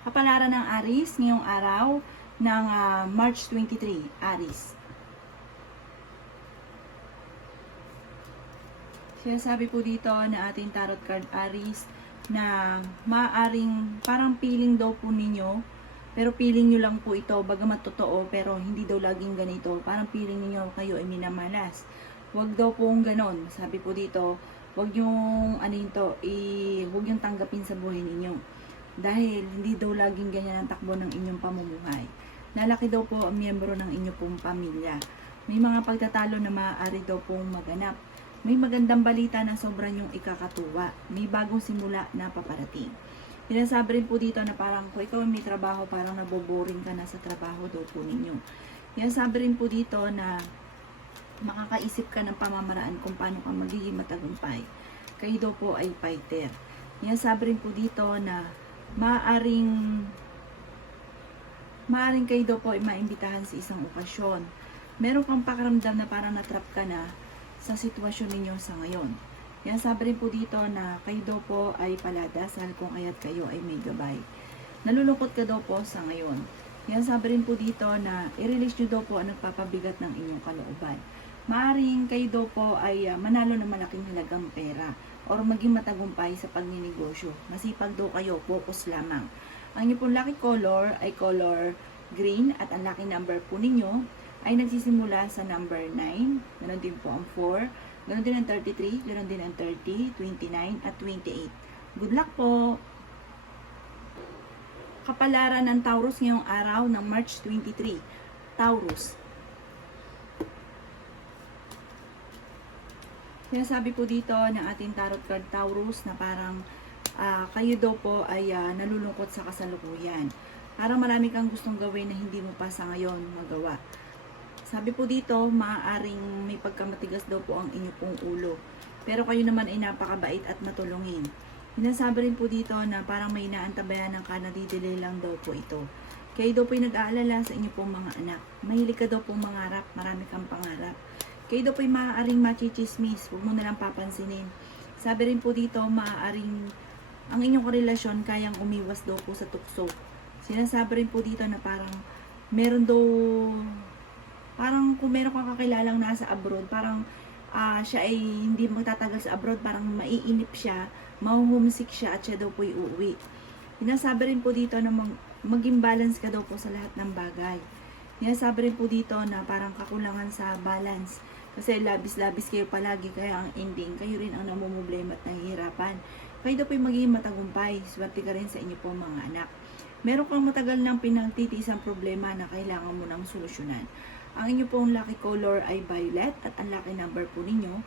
Kapalaran ng Aries ngayong araw ng March 23, Aries. Sinasabi po dito na ating tarot card Aries na maaring parang feeling daw po ninyo, pero feeling nyo lang po ito, bagamat totoo, pero hindi daw laging ganito. Parang feeling niyo kayo ay minamalas. Huwag daw pong ganon. Sabi po dito, huwag yung huwag yung tanggapin sa buhay ninyo. Dahil hindi daw laging ganyan ang takbo ng inyong pamumuhay. Lalaki daw po ang miyembro ng inyong pong pamilya. May mga pagtatalo na maaari daw pong maganap. May magandang balita na sobrang yung ikakatuwa. May bagong simula na paparating. Sinasabi rin po dito na parang kung ikaw may trabaho, parang naboboring ka na sa trabaho daw po ninyo. Sinasabi rin po dito na makakaisip ka ng pamamaraan kung paano ka magiging matagumpay. Kayo daw po ay fighter. Sinasabi rin po dito na maaring kayo daw po ay maimbitahan sa isang okasyon. Meron kang pakiramdam na parang natrap ka na sa sitwasyon ninyo sa ngayon. Sabi rin po dito na kayo daw po ay paladasal kung kaya't kayo ay may gabay. Nalulungkot ka daw po sa ngayon. Sabi rin po dito na i-release nyo daw po ang nagpapabigat ng inyong kalooban. Maaring kayo daw po ay manalo ng malaking halagang pera or maging matagumpay sa pagninegosyo. Masipag daw kayo, focus lamang. Ang inyong pong lucky color ay color green at ang lucky number po ninyo ay nagsisimula sa number 9, ganoon din po ang 4, ganoon din ang 33, ganoon din ang 30, 29 at 28. Good luck po! Kapalaran ng Taurus ngayong araw ng March 23. Taurus. Sinasabi po dito ng ating tarot card Taurus na parang kayo daw po ay nalulungkot sa kasalukuyan. Parang marami kang gustong gawin na hindi mo pa sa ngayon magawa. Sabi po dito, maaaring may pagkamatigas daw po ang inyo pong ulo. Pero kayo naman ay napakabait at matulungin. Sinasabi rin po dito na parang may inaantabayan ng kanadidelay lang daw po ito. Kayo daw po ay nag-aalala sa inyo pong mga anak. Mahilig ka daw pong mangarap, marami kang pangarap. Kayo daw po ay maaaring machichismis, huwag mo nalang papansinin. Sabi rin po dito, maaaring ang inyong korelasyon kayang umiwas daw po sa tukso. Sinasabi rin po dito na parang meron daw, parang kung meron kang kakilalang nasa abroad, parang siya ay hindi magtatagal sa abroad, parang maiinip siya, mahuhumsik siya at siya daw po ay uuwi. Sinasabi rin po dito na maging balance ka daw po sa lahat ng bagay. Sinasabi rin po dito na parang kakulangan sa balance. Kasi labis-labis kayo palagi, kaya ang ending, kayo rin ang namumblema at nahihirapan. Kayo daw po ay magiging matagumpay, swerte ka rin sa inyo po mga anak. Meron kang matagal nang pinagtitiisang problema na kailangan mo nang solusyonan. Ang inyo pong lucky color ay violet at ang lucky number po ninyo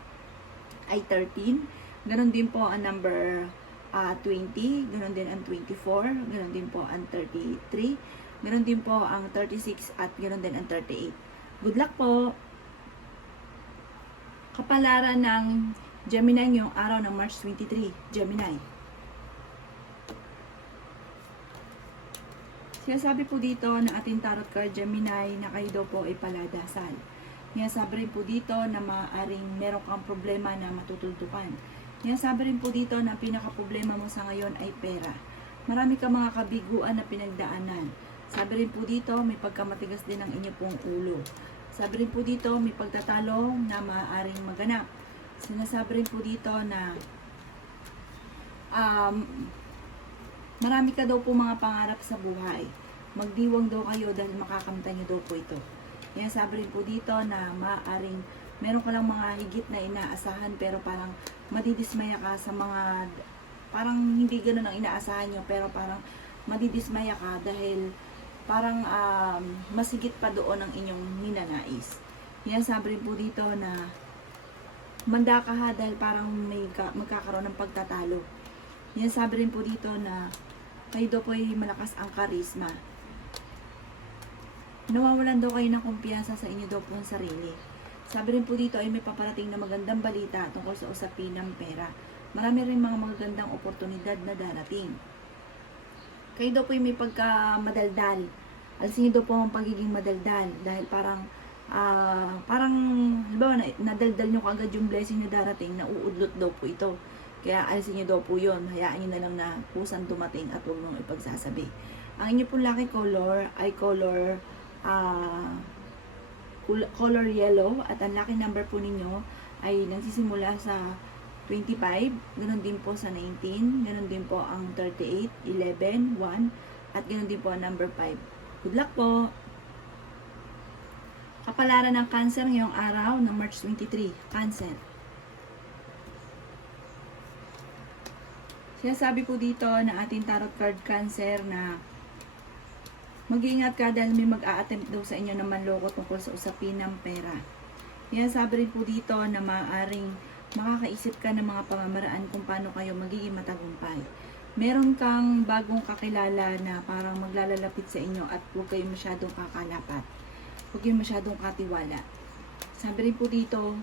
ay 13. Ganon din po ang number 20, ganon din ang 24, ganon din po ang 33, ganon din po ang 36 at ganon din ang 38. Good luck po! Kapalaran ng Gemini ngayong araw ng March 23, Gemini. Sinasabi po dito na ating tarot card Gemini na kayo daw po ay paladasal. Sinasabi rin po dito na maaaring meron kang problema na matutultukan. Sinasabi rin po dito na pinaka-problema mo sa ngayon ay pera. Marami kang mga kabiguan na pinagdaanan. Sabi rin po dito may pagkamatigas din ang inyo pong ulo. Sabi rin po dito may pagtatalo na maaaring maganap. Sinasabi rin po dito na marami ka daw po mga pangarap sa buhay. Magdiwang daw kayo dahil makakamtan nyo daw po ito. Sabi rin po dito na maaaring meron ka lang mga higit na inaasahan pero parang madidismaya ka sa mga, parang hindi ganun ang inaasahan nyo pero parang madidismaya ka dahil parang mas higit pa doon ang inyong ninanais. Sabi rin po dito na manda ka ha dahil parang magkakaroon ng pagtatalo. Sabi rin po dito na kayo daw po ay malakas ang karisma. Nawawalan daw kayo ng kumpiyansa sa inyo daw po ng sarili. Sabi rin po dito ay may paparating na magandang balita tungkol sa usapin ng pera. Marami rin mga magagandang oportunidad na darating. Kayo daw po ay may pagkamadaldal. Alisin niyo daw po ang pagiging madaldal dahil parang halimbawa, nadaldal nyo kagad yung blessing na darating, nauudlot daw po ito. Kaya alisin nyo daw po yun. Hayaan nyo na lang na kusang dumating at huwag mong ipagsasabi. Ang inyo pong lucky color ay color yellow, at ang lucky number po ninyo ay nagsisimula sa 25, ganun din po sa 19, ganun din po ang 38, 11, 1, at ganun din po ang number 5. Good luck po! Kapalaran ng Cancer ngayong araw ng March 23, Cancer. Sinasabi po dito na ating tarot card Cancer na mag-iingat ka dahil may mag-a-attempt daw sa inyo na manloko tungkol sa usapin ng pera. Sinasabi rin po dito na maaaring makakaisip ka ng mga pamamaraan kung paano kayo magiging matagumpay. Meron kang bagong kakilala na parang maglalalapit sa inyo at huwag kayo masyadong kakalapat. Huwag kayo masyadong katiwala. Sabi rin po dito,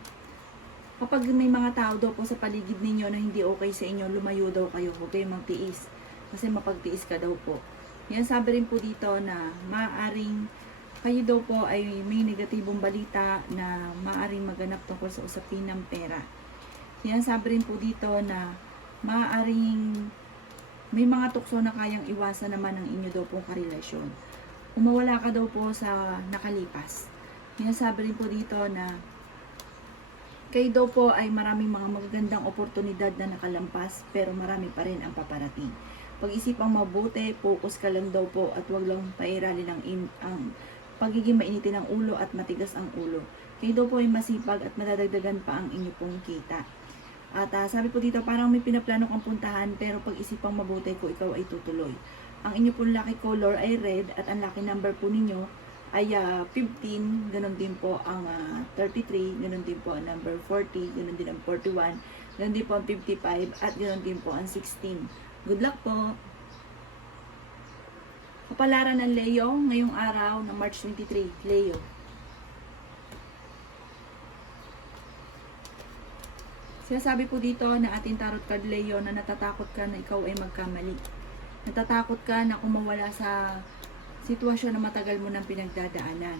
kapag may mga tao daw po sa paligid ninyo na hindi okay sa inyo, lumayo daw kayo. Huwag kayong magtiis. Kasi mapagtiis ka daw po. Yan, sabi rin po dito na maaaring kayo daw po ay may negatibong balita na maaaring maganap tungkol sa usapin ng pera. Yan, sabi rin po dito na maaaring may mga tukso na kayang iwasan naman ng inyo daw pong karelasyon. Umawala ka daw po sa nakalipas. Yan, sabi rin po dito na kayo daw po ay maraming mga magagandang oportunidad na nakalampas pero marami pa rin ang paparating. Pag-isipang mabuti, focus ka lang daw po at wag lang pairalin ang pagiging mainitin ng ulo at matigas ang ulo. Kayo daw po ay masipag at madadagdagan pa ang inyo pong kita. At sabi po dito, parang may pinaplano kang puntahan pero pag-isipang mabuti kung ikaw ay tutuloy. Ang inyo pong lucky color ay red at ang lucky number po ninyo ay 15, ganun din po ang 33, ganun din po ang number 40, ganun din ang 41, ganun din po ang 55, at ganun din po ang 16. Good luck po! Kapalaran ng Leo ngayong araw ng March 23, Leo. Sinasabi po dito na ating tarot card Leo na natatakot ka na ikaw ay magkamali. Natatakot ka na kung mawala sa sitwasyon na matagal mo nang pinagdadaanan.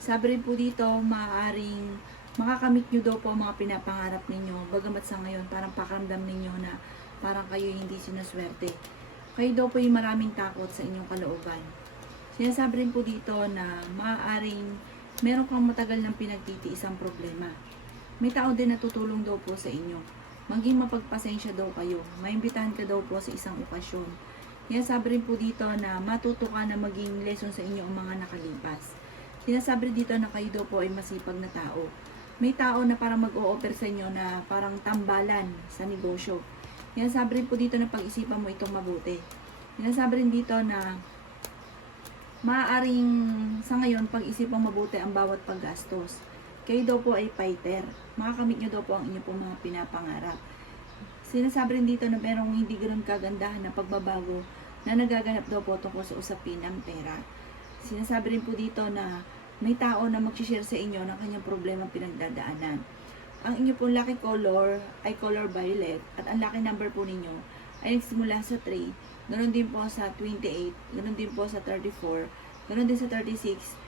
Sabi rin po dito, maaaring makakamit nyo daw po ang mga pinapangarap ninyo, bagamat sa ngayon parang pakaramdam ninyo na parang kayo hindi sinaswerte. Kayo daw po yung maraming takot sa inyong kalooban. Sinasabi rin po dito na maaaring meron kang matagal nang pinagtitiisang problema. May tao din na tutulong daw po sa inyo. Maging mapagpasensya daw kayo. Maimbitahan ka daw po sa isang okasyon. Sinasabi rin po dito na matuto ka na maging lesson sa inyo ang mga nakalipas. Sinasabi rin dito na kayo daw po ay masipag na tao. May tao na parang mag-o-offer sa inyo na parang tambalan sa negosyo. Sinasabi rin po dito na pag-isipan mo itong mabuti. Sinasabi rin dito na maaaring sa ngayon pag-isipan mabuti ang bawat paggastos. Kayo daw po ay fighter. Makakamit nyo daw po ang inyo pong mga pinapangarap. Sinasabi rin dito na merong hindi ganoon kagandahan na pagbabago na nagaganap daw po tungkol sa usapin ng pera. Sinasabi rin po dito na may tao na mag-share sa inyo ng kanyang problema pinagdadaanan. Ang inyo pong lucky color ay color violet at ang lucky number po ninyo ay nagsimula sa 3, ganoon din po sa 28, ganoon din po sa 34, ganoon din sa 36,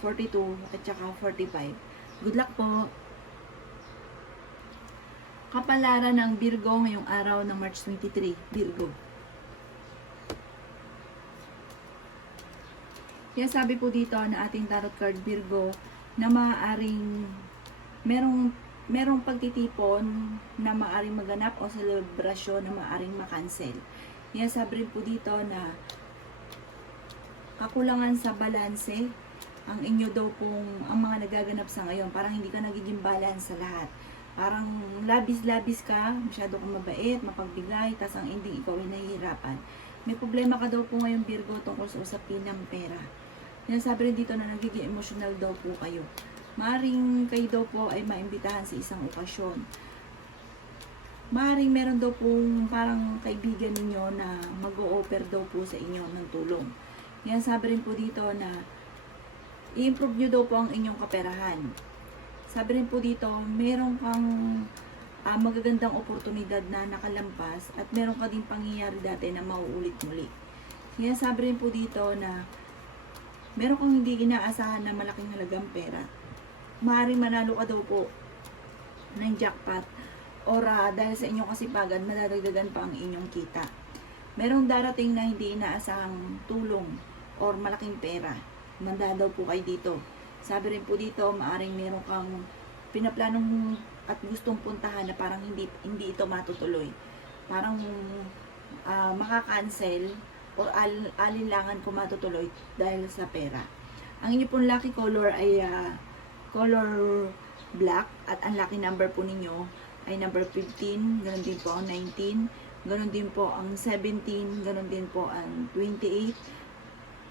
42 at saka 45. Good luck po! Kapalaran ng Virgo ngayong araw ng March 23, Virgo. Kaya sabi po dito na ating tarot card Virgo na maaaring merong pagtitipon na maaaring maganap o selebrasyon na maaaring makancel. Kaya sabi rin po dito na kakulangan sa balanse ang inyo daw pong ang mga nagaganap sa ngayon. Parang hindi ka nagiging balance sa lahat. Parang labis-labis ka, masyado kang mabait, mapagbigay, tas ang ending ikaw ay nahihirapan. May problema ka daw po ngayon Virgo tungkol sa usapin ng pera. Sinasabi rin dito na nagiging emotional daw po kayo. Maaring kayo daw po ay maimbitahan sa isang okasyon. Maaring meron daw pong parang kaibigan ninyo na mag-o-offer daw po sa inyo ng tulong. Yan, sabi rin po dito na i-improve nyo daw po ang inyong kaperahan. Sabi rin po dito, meron kang magagandang oportunidad na nakalampas at meron ka din pangyayari dati na mauulit muli. Yan, sabi rin po dito na meron kang hindi inaasahan na malaking halagang pera. Maaaring manalo ka daw po ng jackpot or dahil sa inyong kasipagan, madadagdagan pa ang inyong kita. merong darating na hindi inaasahang tulong or malaking pera. Manda daw po kayo dito. Sabi rin po dito, maaring meron kang pinaplanong at gustong puntahan na parang hindi ito matutuloy. Parang makakancel or alinlangan kung matutuloy dahil sa pera. Ang inyo pong lucky color ay color black at ang lucky number po ninyo ay number 15, ganoon din po ang 19, ganoon din po ang 17, ganoon din po ang 28,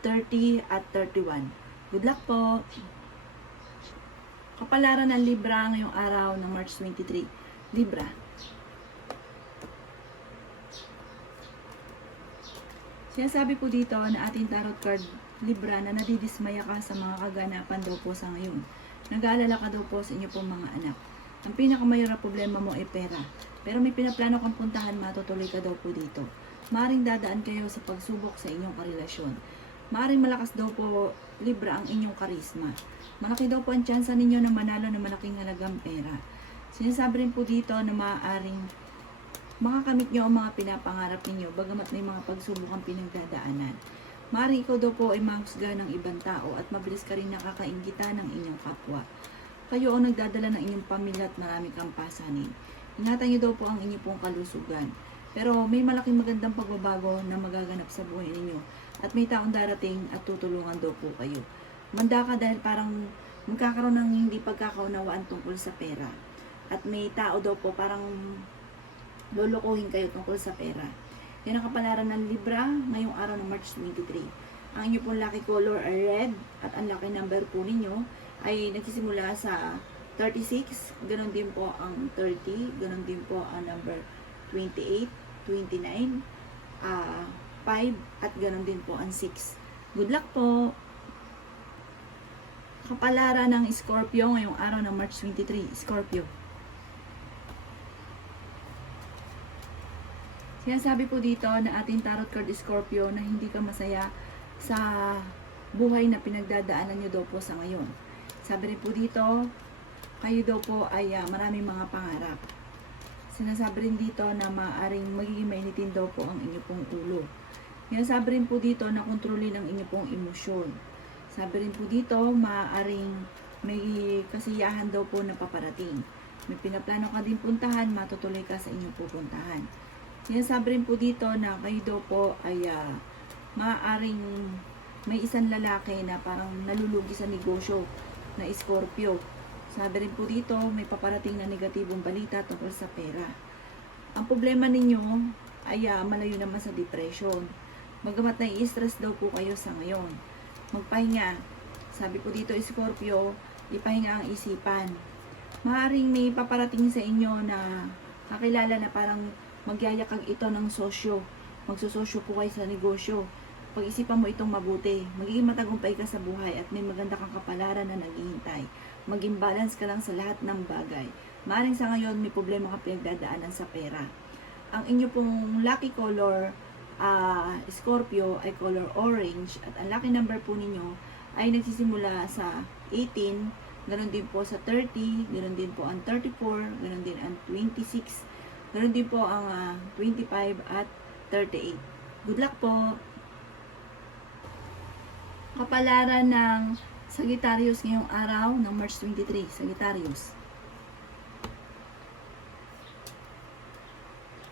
30 at 31. Good luck po! Kapalaran ng Libra ngayong araw ng March 23. Libra. Sinasabi po dito na ating tarot card Libra na nadidismaya ka sa mga kaganapan daw po sa ngayon. Nag-aalala ka daw po sa inyo pong mga anak. Ang pinakamayroong problema mo ay pera. Pero may pinaplano kang puntahan, matutuloy ka daw po dito. Maaring dadaan kayo sa pagsubok sa inyong karelasyon. Maaring malakas daw po, Libra, ang inyong karisma. Malaki daw po ang tsansa ninyo na manalo ng malaking halagang pera. Sinasabi rin po dito na maaaring makakamit nyo ang mga pinapangarap ninyo bagamat may mga pagsubok ang pinagdadaanan. Maaring ikaw daw po ay mahusga ng ibang tao at mabilis ka rin nakakainggitan ng inyong kapwa. Kayo ang nagdadala ng inyong pamilya at marami kang pasanin. Ingatan nyo daw po ang inyong pong kalusugan. Pero may malaking magandang pagbabago na magaganap sa buhay ninyo at may taong darating at tutulungan daw po kayo. Manda ka dahil parang magkakaroon ng hindi pagkakaunawaan tungkol sa pera. At may tao daw po parang lulukuhin kayo tungkol sa pera. Yan ang kapalaran ng Libra ngayong araw ng March 23. Ang inyo pong lucky color ay red at ang lucky number po ninyo ay nagsisimula sa 36, ganoon din po ang 30, ganoon din po ang number 28, 29, 5 at ganoon din po ang 6. Good luck po! Kapalaran ng Scorpio ngayong araw ng March 23. Scorpio. Sinasabi po dito na ating tarot card Scorpio na hindi ka masaya sa buhay na pinagdadaanan nyo daw po sa ngayon. Sabi rin po dito, kayo daw po ay maraming mga pangarap. Sinasabi rin dito na maaaring magiging mainitin daw po ang inyo pong ulo. Sinasabi rin po dito na kontrolin ang inyo pong emosyon. Sabi rin po dito, maaaring may kasiyahan daw po na paparating. May pinaplano ka din puntahan, matutuloy ka sa inyong pupuntahan. Sinasabi rin po dito na kayo daw po ay maaaring may isang lalaki na parang nalulugi sa negosyo na Scorpio. Sabi rin po dito, may paparating na negatibong balita tungkol sa pera. Ang problema ninyo ay malayo naman sa depression. Bagamat nai-stress daw po kayo sa ngayon. Magpahinga. Sabi po dito, Scorpio, ipahinga ang isipan. Maaaring may paparating sa inyo na kakilala na parang magyayakag ito ng sosyo. Magsusosyo po kayo sa negosyo. Pag-isipan mo itong mabuti. Magiging matagumpay ka sa buhay at may maganda kang kapalaran na naghihintay. Maging balance ka lang sa lahat ng bagay. Maaaring sa ngayon may problema ka pinagdadaanan sa pera. Ang inyo pong lucky color Scorpio ay color orange at ang lucky number po ninyo ay nagsisimula sa 18, ganoon din po sa 30, ganoon din po ang 34, ganoon din ang 26, ganoon din po ang 25 at 38. Good luck po! Kapalaran ng Sagittarius ngayong araw ng March 23. Sagittarius.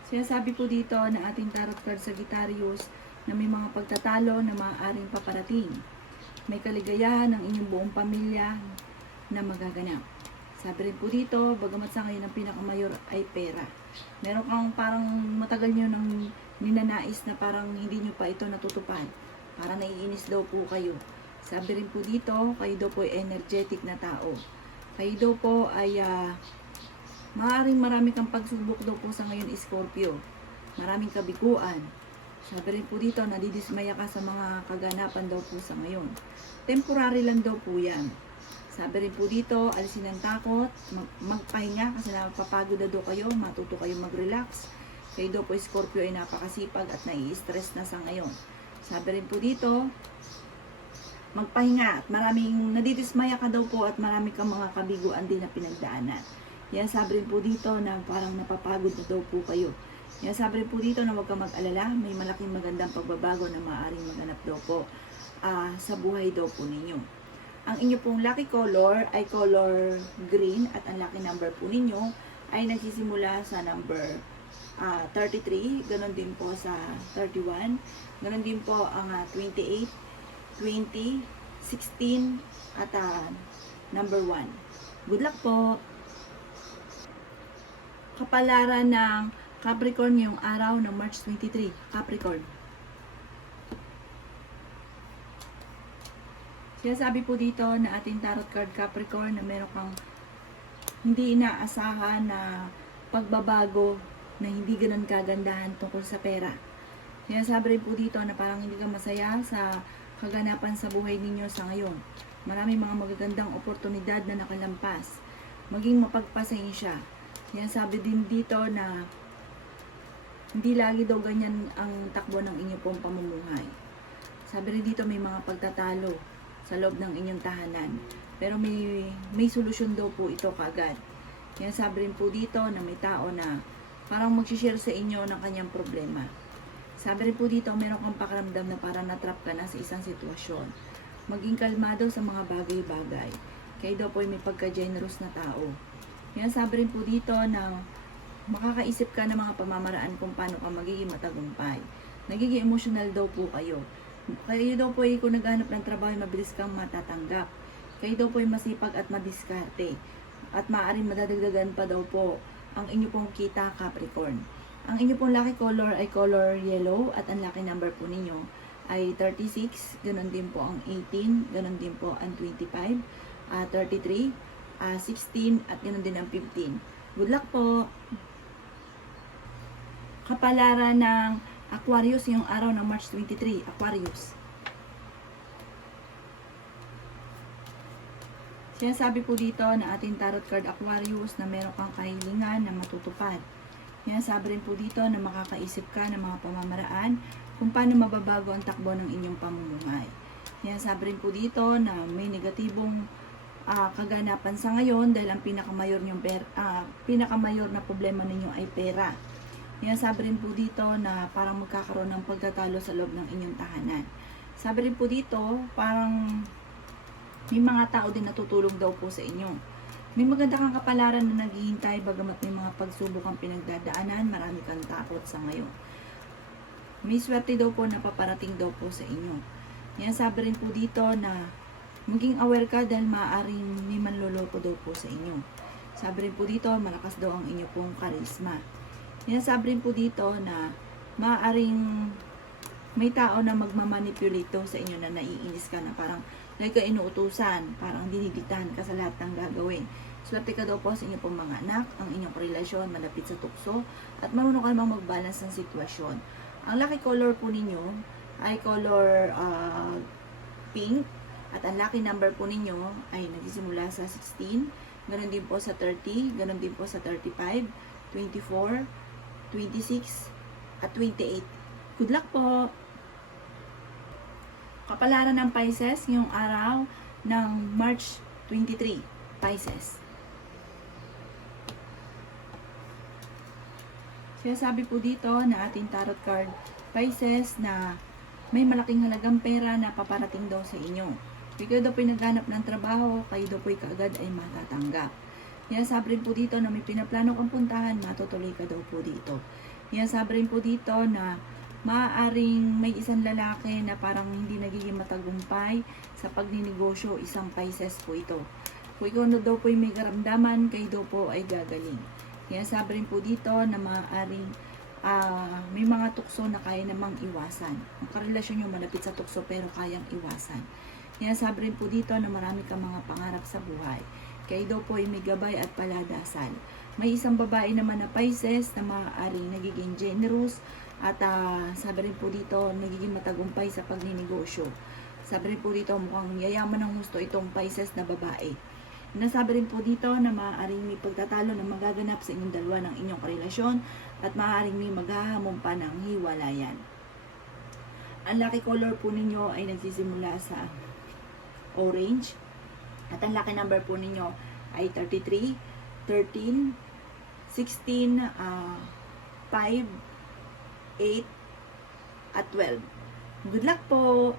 Sinasabi po dito na ating tarot card Sagittarius na may mga pagtatalo na maaaring paparating. May kaligayahan ng inyong buong pamilya na magaganap. Sabi rin po dito, bagamat sa ngayon ang pinakamayor ay pera. Meron kang parang matagal nyo nang ninanais na parang hindi nyo pa ito natutupad. Parang naiinis daw po kayo. Sabi rin po dito, kayo daw po ay energetic na tao. Kayo daw po ay maaaring marami kang pagsubok daw po sa ngayon Scorpio. Maraming kabiguan. Sabi rin po dito, nadidismaya ka sa mga kaganapan daw po sa ngayon. Temporary lang daw po yan. Sabi rin po dito, alisin ang takot, magpahinga kasi napapagod na daw kayo, matuto kayo mag-relax. Kayo daw po Scorpio ay napakasipag at nai-stress na sa ngayon. Sabi rin po dito, magpahinga at maraming nadidismaya ka daw po at marami kang mga kabiguan din na pinagdaanan. Yan sabi rin po dito na parang napapagod na daw po kayo. Yan, sabi rin po dito na huwag ka mag-alala, may malaking magandang pagbabago na maaaring maganap daw po sa buhay daw po ninyo. Ang inyo pong lucky color ay color green at ang lucky number po ninyo ay nagsisimula sa number 33, ganon din po sa 31, ganon din po ang 28, 20, 16 at number 1. Good luck po! Kapalaran ng Capricorn ngayong araw ng March 23. Capricorn. Sinasabi po dito na ating tarot card Capricorn na meron kang hindi inaasahan na pagbabago na hindi ganun kagandahan tungkol sa pera. Sinasabi rin po dito na parang hindi ka masaya sa kaganapan sa buhay ninyo sa ngayon. Maraming mga magagandang oportunidad na nakalampas. Maging mapagpasensya. Sinasabi din dito na hindi lagi daw ganyan ang takbo ng inyong pong pamumuhay. Sabi rin dito may mga pagtatalo sa loob ng inyong tahanan. Pero may solusyon daw po ito kaagad. Sinasabi rin po dito na may tao na parang mag-share sa inyo ng kanyang problema. Sabi rin po dito, meron kang pakiramdam na parang natrap ka na sa isang sitwasyon. Maging kalmado sa mga bagay-bagay. Kayo daw po ay may pagka-generous na tao. Yan, sabi rin po dito na makakaisip ka ng mga pamamaraan kung paano ka magiging matagumpay. Nagiging emotional daw po kayo. Kayo daw po ay kung naghanap ng trabaho, mabilis kang matatanggap. Kayo daw po ay masipag at madiskarte. At maaaring madadagdagan pa daw po ang inyo pong kita Capricorn. Ang inyo pong lucky color ay color yellow at ang lucky number po ninyo ay 36, ganun din po ang 18, ganun din po ang 25, 33, 16 at ganun din ang 15. Good luck po! Kapalaran ng Aquarius yung araw ng March 23, Aquarius. Sinasabi po dito na ating tarot card Aquarius na meron kang kahilingan na matutupad. Sinasabi rin po dito na makakaisip ka ng mga pamamaraan kung paano mababago ang takbo ng inyong pamumuhay. Sinasabi rin po dito na may negatibong kaganapan sa ngayon dahil ang pinakamayor na problema ninyo ay pera. Sinasabi rin po dito na parang magkakaroon ng pagtatalo sa loob ng inyong tahanan. Sabi rin po dito, parang may mga tao din natutulong daw po sa inyo. May maganda kang kapalaran na naghihintay bagamat may mga pagsubok ang pinagdadaanan, marami kang takot sa ngayon. May swerte daw po na paparating daw po sa inyo. Yan, sabi rin po dito na maging aware ka dahil maaaring may manloloko daw po sa inyo. Sabi rin po dito, malakas daw ang inyo pong karisma. Yan, sabi rin po dito na maaaring may tao na magmamanipulate daw sa inyo na naiinis ka na parang like ka inuutusan, parang diniditan ka sa lahat ng gagawin. Swerte ka daw po sa inyong pong mga anak, ang inyong relasyon malapit sa tukso, at marunong ka namang mag-balance ng sitwasyon. Ang lucky color po ninyo ay color pink, at ang lucky number po ninyo ay nagsisimula sa 16, ganun din po sa 30, ganun din po sa 35, 24, 26, at 28. Good luck po! Kapalaran ng Pisces ngayong araw ng March 23, Pisces. Sinasabi po dito na ating tarot card Pisces na may malaking halagang pera na paparating daw sa inyo. Kayo daw po naghanap ng trabaho, kayo daw po kaagad ay matatanggap. Sinasabi rin po dito na may pinaplano kang puntahan, matutuloy ka daw po dito. Sinasabi rin po dito na maaaring may isang lalaki na parang hindi nagiging matagumpay sa pagninegosyo, isang Pisces po ito. Kung ikaw na daw po ay may karamdaman, kayo daw po ay gagaling. Kaya sabi rin po dito na maaaring may mga tukso na kaya namang iwasan. Ang karelasyon nyo malapit sa tukso pero kayang iwasan. Kaya sabi rin po dito na marami kang mga pangarap sa buhay. Kayo daw po ay may gabay at paladasal. May isang babae naman na Pisces na maaaring nagiging generous at sabi rin po dito nagiging matagumpay sa pagninegosyo. Sabi rin po dito mukhang yayaman ng gusto itong Pisces na babae. Nasabi rin po dito na maaaring may pagtatalo na magaganap sa inyong dalawa ng inyong karelasyon at maaaring may maghahamon pa ng hiwalayan. Ang lucky color po ninyo ay nagsisimula sa orange at ang lucky number po ninyo ay 33, 13, 16, 5, 8, at 12. Good luck po!